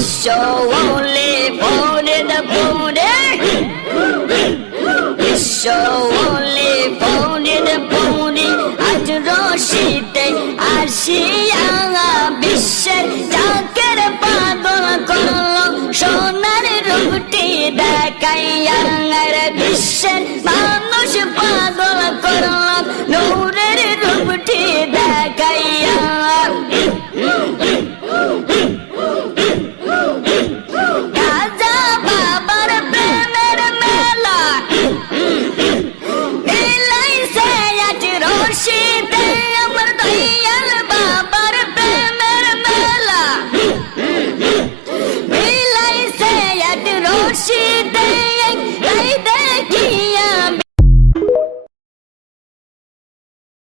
বিশ্ব ওলে ফরিদ পুরে বিশ্ব ওলে ফরিদ পুরে আজ রশিদে আসিয়া বিশ্বের জাকের পাগল করলো সোনার রূপটি দেখাইয়া বিশ্বের মানুষ পাগল করলো নূরের রূপটি দেখাইয়া রাজা বাবার প্রেমের মেলা মিলাইছে আজ রশিদে আমার দয়াল বাবার প্রেমের মেলা মিলাইছে আজ রশিদে